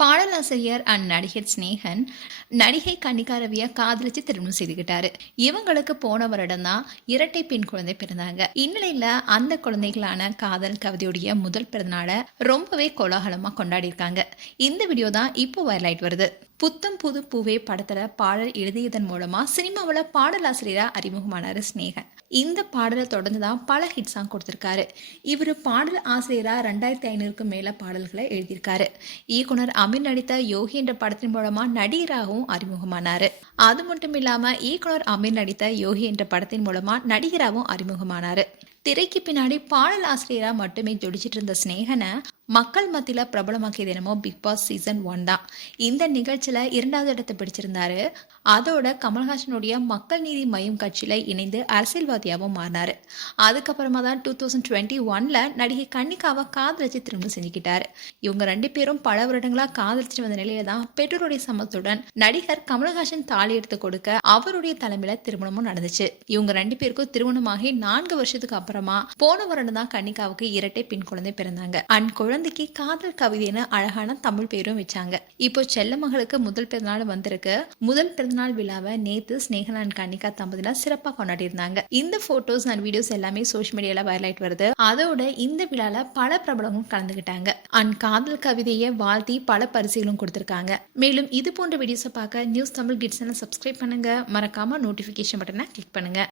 பாடலாசிரியர் அண்ட் நடிகர் ஸ்னேகன் நடிகை கன்னிகா ரவியை காதலிச்சு திருமணம் செய்துக்கிட்டாரு. இவங்களுக்கு போன வருடம் தான் இரட்டை பெண் குழந்தை பிறந்தாங்க. இந்நிலையில அந்த குழந்தைகளான காதல் கவிதையுடைய முதல் பிறந்தநாளை ரொம்பவே கோலாகலமா கொண்டாடி இருக்காங்க. இந்த வீடியோ தான் இப்போ வைரல் ஆயிட்டு வருது. புத்தம் புது பூவே படத்துல பாடல் எழுதியதன் மூலமா சினிமாவில் பாடலாசிரியரா அறிமுகமானாரு ஸ்னேகன். இந்த பாடலை தொடர்ந்து தான் பல ஹிட் சாங் கொடுத்திருக்காரு. இவர் பாடல் ஆசிரியரா 2500க்கும் மேல பாடல்களை எழுதியிருக்காரு. இயக்குனர் அமீர் நடித்த யோகி என்ற படத்தின் மூலமா நடிகராகவும் அறிமுகமானாரு. அது மட்டும் இல்லாம இயக்குனர் அமீர் நடித்த யோகி என்ற படத்தின் மூலமா நடிகராகவும் அறிமுகமானாரு. திரைக்கு பின்னாடி பாடல் ஆசிரியரா மட்டுமே ஜொடிச்சிட்டு இருந்த ஸ்னேகனை மக்கள் மத்தியில பிரபலமாக்கியது என்னமோ பிக் பாஸ் சீசன் 1 தான். இந்த நிகழ்ச்சியில 2வது இடத்தை பிடிச்சிருந்தாரு. அதோட கமல்ஹாசனுடைய மக்கள் நீதி மையம் கட்சியில இணைந்து அரசியல்வாதியாகவும் மாறினாரு. அதுக்கப்புறமா தான் 2021ல நடிகை கன்னிகாவை காதலிச்சு திருமணம் செஞ்சுக்கிட்டாரு. இவங்க 2 பேரும் பல வருடங்களா காதலிச்சுட்டு வந்த நிலையில தான் பெற்றோருடைய சம்மதத்துடன் நடிகர் கமல்ஹாசன் தாலி எடுத்து கொடுக்க அவருடைய தலைமையில திருமணமும் நடந்துச்சு. இவங்க 2 பேருக்கும் திருமணமாகி 4 வருஷத்துக்கு அப்புறமா போன வருடம் தான் கன்னிகாவுக்கு இரட்டை பெண் குழந்தை பிறந்தாங்க. குழந்தைக்கு காதல் கவிதைன்னு அழகான தமிழ் பேரும் வச்சாங்க. இப்போ செல்ல மகளுக்கு முதல் பிறந்தநாள் வந்திருக்கு. முதல் பிறந்தநாள் விழாவை நேத்து ஸ்னேகன் அண்ட் கன்னிகா தம்பதியினர் சிறப்பா கொண்டாடி இருந்தாங்க. இந்த போட்டோஸ் அண்ட் வீடியோஸ் எல்லாமே சோஷியல் மீடியால வைரல் ஆயிட்டு வருது. அதோட இந்த விழால பல பிரபலங்களும் கலந்துகிட்டாங்க. அண்ட் காதல் கவிதையை வாழ்த்தி பல பரிசுகளும் கொடுத்திருக்காங்க. மேலும் இது போன்ற வீடியோஸை பார்க்க நியூஸ் தமிழ் கிட்ஸ் சப்ஸ்கிரைப் பண்ணுங்க. மறக்காம நோட்டிபிகேஷன் பட்டனை கிளிக் பண்ணுங்க.